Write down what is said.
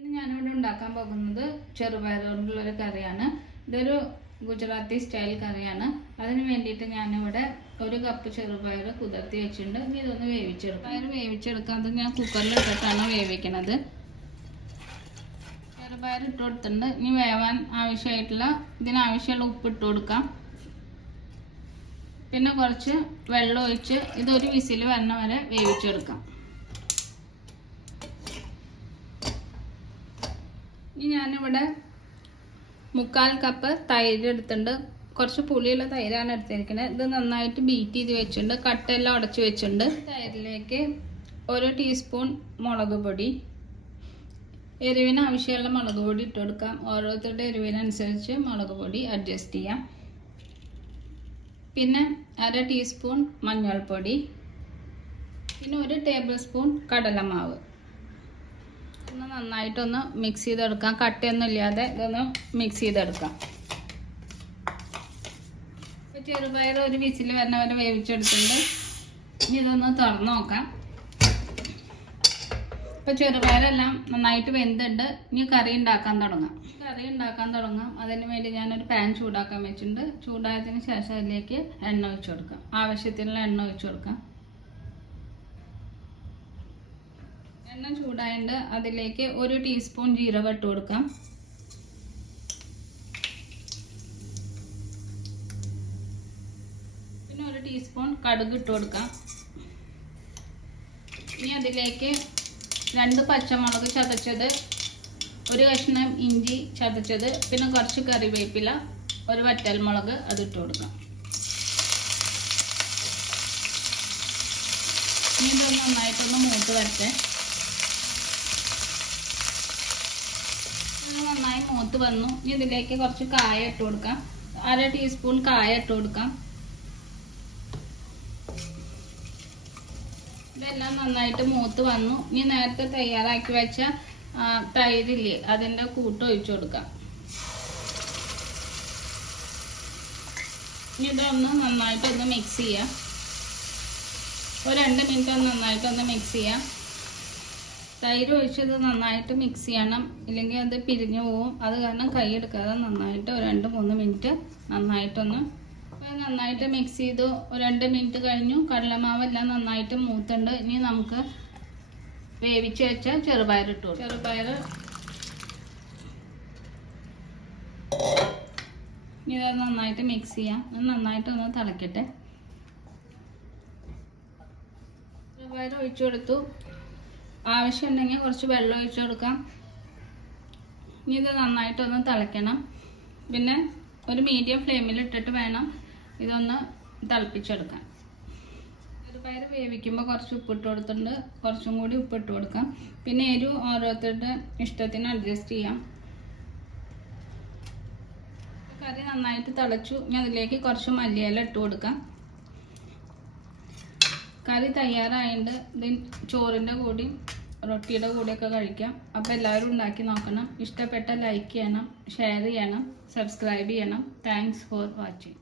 ഇന്ന് ഞാനിവിടെ ഉണ്ടാക്കാൻ പോകുന്നത് ചെറുപയർ കൊണ്ടുള്ളൊരു കറിയാണ്. ഇതൊരു ഗുജറാത്തി സ്റ്റൈൽ കറിയാണ്. അതിന് വേണ്ടിയിട്ട് ഞാനിവിടെ ഒരു കപ്പ് ചെറുപയർ കുതിർത്തി വെച്ചിട്ടുണ്ട്. ഇനി ഇതൊന്ന് വേവിച്ചെടുക്കാം. പയർ വേവിച്ചെടുക്കാൻ അത് ഞാൻ കുക്കറിൽ ഇട്ടിട്ടാണ് വേവിക്കണത്. ചെറുപയർ ഇട്ട് കൊടുത്തിട്ടുണ്ട്. ഇനി വേവാൻ ആവശ്യമായിട്ടുള്ള ഇതിനാവശ്യമുള്ള ഉപ്പ് ഇട്ട് കൊടുക്കാം. പിന്നെ കുറച്ച് വെള്ളം ഒഴിച്ച് ഇതൊരു വിസിൽ വരണ വരെ വേവിച്ചെടുക്കാം. ഇനി ഞാനിവിടെ മുക്കാൽ കപ്പ് തൈര് എടുത്തിട്ടുണ്ട്. കുറച്ച് പുളിയുള്ള തൈരാണ് എടുത്തിരിക്കുന്നത്. ഇത് നന്നായിട്ട് ബീറ്റ് ചെയ്ത് വെച്ചിട്ടുണ്ട്. കട്ടെല്ലാം ഉടച്ച് വെച്ചിട്ടുണ്ട്. തൈരിലേക്ക് ഒരു ടീസ്പൂൺ മുളക് പൊടി എരിവിന് ആവശ്യമുള്ള മുളക് പൊടി ഇട്ട് കൊടുക്കാം. ഓരോരുത്തരുടെ എരിവിനനുസരിച്ച് മുളക് പൊടി അഡ്ജസ്റ്റ് ചെയ്യാം. പിന്നെ അര ടീസ്പൂൺ മഞ്ഞൾപ്പൊടി. പിന്നെ ഒരു ടേബിൾ സ്പൂൺ കടലമാവ്. ഒന്ന് നന്നായിട്ടൊന്ന് മിക്സ് ചെയ്തെടുക്കാം. കട്ടയൊന്നും ഇല്ലാതെ ഇതൊന്ന് മിക്സ് ചെയ്തെടുക്കാം. ഇപ്പോൾ ചെറുപയർ ഒരു വിസിൽ വരുന്ന വരെ വേവിച്ചെടുത്തിട്ടുണ്ട് ഇതൊന്ന് തുറന്ന് നോക്കാം. ഇപ്പം ചെറുപയറെല്ലാം നന്നായിട്ട് വെന്തുണ്ട്. ഇനി കറി ഉണ്ടാക്കാൻ തുടങ്ങാം. കറി ഉണ്ടാക്കാൻ തുടങ്ങാം. അതിന് വേണ്ടി ഞാനൊരു പാൻ ചൂടാക്കാൻ വെച്ചിട്ടുണ്ട്. ചൂടായതിന് ശേഷം അതിലേക്ക് എണ്ണ ഒഴിച്ചു കൊടുക്കാം. ആവശ്യത്തിനുള്ള എണ്ണ ഒഴിച്ചു കൊടുക്കാം. എണ്ണ ചൂടായതുകൊണ്ട് അതിലേക്ക് ഒരു ടീസ്പൂൺ ജീരകം ഇട്ട് കൊടുക്കാം. പിന്നെ ഒരു ടീസ്പൂൺ കടുക് ഇട്ട് കൊടുക്കാം. ഇനി അതിലേക്ക് രണ്ട് പച്ചമുളക് ചതച്ചത് ഒരു കഷ്ണം ഇഞ്ചി ചതച്ചത് പിന്നെ കുറച്ച് കറിവേപ്പില ഒരു വറ്റൽമുളക് ഇട്ട് കൊടുക്കാം. ഇനി ഇതൊന്ന് നന്നായിട്ടൊന്ന് മൂത്ത് വരട്ടെ. നന്നായി മൂത്ത് വന്നു. ഇനി ഇതിലേക്ക് കുറച്ച് കായ ഇട്ട് കൊടുക്കാം. അര ടീസ്പൂൺ കായ ഇട്ട് കൊടുക്കാം. ഇതെല്ലാം നന്നായിട്ട് മൂത്ത് വന്നു. ഇനി നേരത്തെ തയ്യാറാക്കി വെച്ച തൈരില്ലേ അതിന്റെ കൂട്ട് ഒഴിച്ചു കൊടുക്കാം. ഇനി ഇതൊന്ന് നന്നായിട്ടൊന്ന് മിക്സ് ചെയ്യാം. ഒരു രണ്ട് മിനിറ്റ് ഒന്ന് നന്നായിട്ടൊന്ന് മിക്സ് ചെയ്യാം. തൈര് ഒഴിച്ചത് നന്നായിട്ട് മിക്സ് ചെയ്യണം. ഇല്ലെങ്കിൽ അത് പിരിഞ്ഞു പോവും. അത് കാരണം കൈ എടുക്കാതെ നന്നായിട്ട് രണ്ട് മൂന്ന് മിനിറ്റ് നന്നായിട്ടൊന്ന് നന്നായിട്ട് മിക്സ് ചെയ്തു. രണ്ട് മിനിറ്റ് കഴിഞ്ഞു. കടലമാവെല്ലാം നന്നായിട്ട് മൂത്തുണ്ട്. ഇനി നമുക്ക് വേവിച്ച് വെച്ച ചെറുപയർ ഇട്ടു ചെറുപയർ ഇനി ഇത് നന്നായിട്ട് മിക്സ് ചെയ്യാം. നന്നായിട്ടൊന്ന് തിളക്കട്ടെ. ചെറുപയർ ഒഴിച്ചു കൊടുത്തു. ആവശ്യമുണ്ടെങ്കിൽ കുറച്ച് വെള്ളം ഒഴിച്ച് കൊടുക്കാം. ഇനി ഇത് നന്നായിട്ടൊന്ന് തിളയ്ക്കണം. പിന്നെ ഒരു മീഡിയം ഫ്ലെയിമിൽ ഇട്ടിട്ട് വേണം ഇതൊന്ന് തിളപ്പിച്ചെടുക്കാൻ. ചെറുപയർ വേവിക്കുമ്പോൾ കുറച്ച് ഉപ്പിട്ട് കൊടുത്തിട്ടുണ്ട്. കുറച്ചും കൂടി ഉപ്പിട്ട് കൊടുക്കാം. പിന്നെ എരിവ് ഓരോരുത്തരുടെ ഇഷ്ടത്തിന് അഡ്ജസ്റ്റ് ചെയ്യാം. കറി നന്നായിട്ട് തിളച്ചു. ഇനി അതിലേക്ക് കുറച്ച് മല്ലിയില ഇട്ട് കൊടുക്കാം. കറി തയ്യാറായതുകൊണ്ട് ഇതിൽ ചോറിന്റെ കൂടിയും റൊട്ടിയുടെ കൂടെയൊക്കെ കഴിക്കാം. അപ്പോൾ എല്ലാവരും ഉണ്ടാക്കി നോക്കണം. ഇഷ്ടപ്പെട്ട ലൈക്ക് ചെയ്യണം ഷെയർ ചെയ്യണം സബ്സ്ക്രൈബ് ചെയ്യണം. Thanks for watching